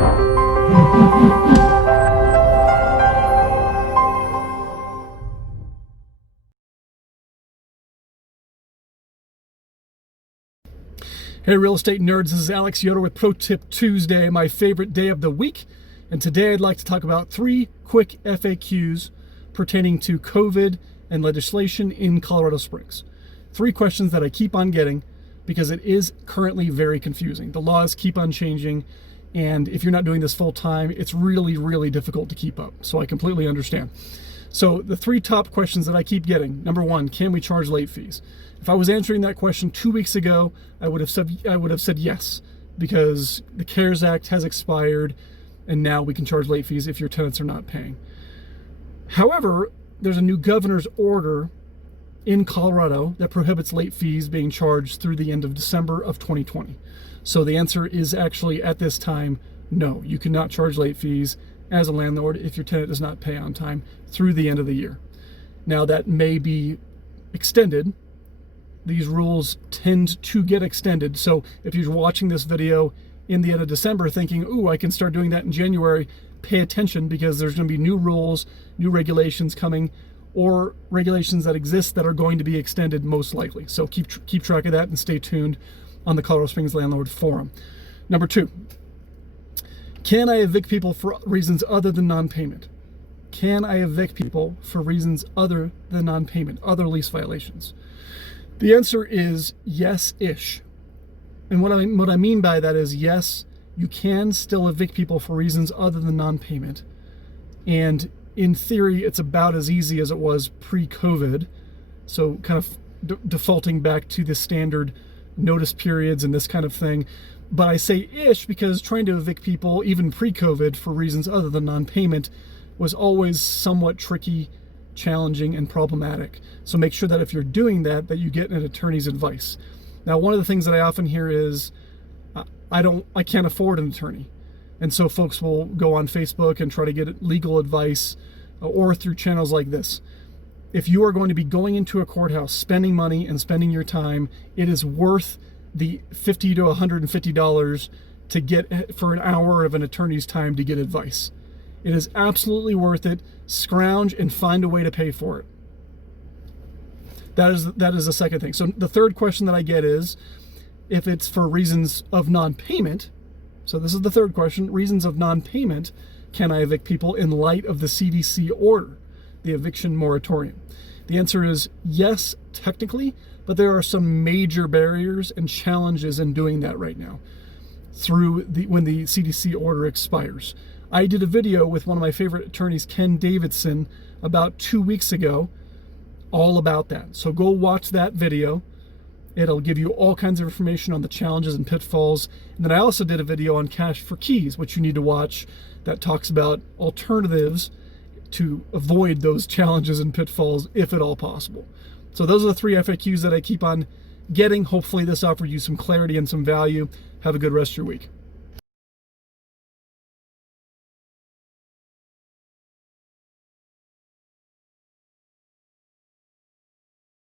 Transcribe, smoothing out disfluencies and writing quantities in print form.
Hey real estate nerds, this is Alex Yoder with Pro Tip Tuesday, my favorite day of the week. And today I'd like to talk about 3 quick FAQs pertaining to COVID and legislation in Colorado Springs. 3 questions that I keep on getting because it is currently very confusing. The laws keep on changing, and if you're not doing this full time, it's really, really difficult to keep up. So I completely understand. So the 3 top questions that I keep getting: number 1, can we charge late fees? If I was answering that question 2 weeks ago, I would have said yes, because the CARES Act has expired and now we can charge late fees if your tenants are not paying. However, there's a new governor's order in Colorado that prohibits late fees being charged through the end of December of 2020. So the answer is actually, at this time, no. You cannot charge late fees as a landlord if your tenant does not pay on time through the end of the year. Now, that may be extended. These rules tend to get extended. So if you're watching this video in the end of December thinking, ooh, I can start doing that in January, pay attention, because there's going to be new rules, new regulations coming, or regulations that exist that are going to be extended most likely. So keep track of that and stay tuned on the Colorado Springs Landlord Forum. Number 2, can I evict people for reasons other than non-payment? Can I evict people for reasons other than non-payment, other lease violations? The answer is yes-ish. And what I mean by that is, yes, you can still evict people for reasons other than non-payment. And in theory, it's about as easy as it was pre-COVID. So kind of defaulting back to the standard notice periods and this kind of thing. But I say ish because trying to evict people, even pre-COVID, for reasons other than non-payment was always somewhat tricky, challenging, and problematic. So make sure that if you're doing that, that you get an attorney's advice. Now, one of the things that I often hear is, I can't afford an attorney. And so folks will go on Facebook and try to get legal advice, or through channels like this. If you are going to be going into a courthouse, spending money and spending your time, it is worth the $50 to $150 to get for an hour of an attorney's time to get advice. It is absolutely worth it. Scrounge and find a way to pay for it. That is the second thing. So the third question that I get is, if it's for reasons of non-payment, so this is the third question, reasons of non-payment, can I evict people in light of the CDC order, the eviction moratorium? The answer is yes, technically, but there are some major barriers and challenges in doing that right now when the CDC order expires. I did a video with one of my favorite attorneys, Ken Davidson, about 2 weeks ago, all about that. So go watch that video. It'll give you all kinds of information on the challenges and pitfalls. And then I also did a video on Cash for Keys, which you need to watch, that talks about alternatives to avoid those challenges and pitfalls, if at all possible. So those are the 3 FAQs that I keep on getting. Hopefully this offered you some clarity and some value. Have a good rest of your week.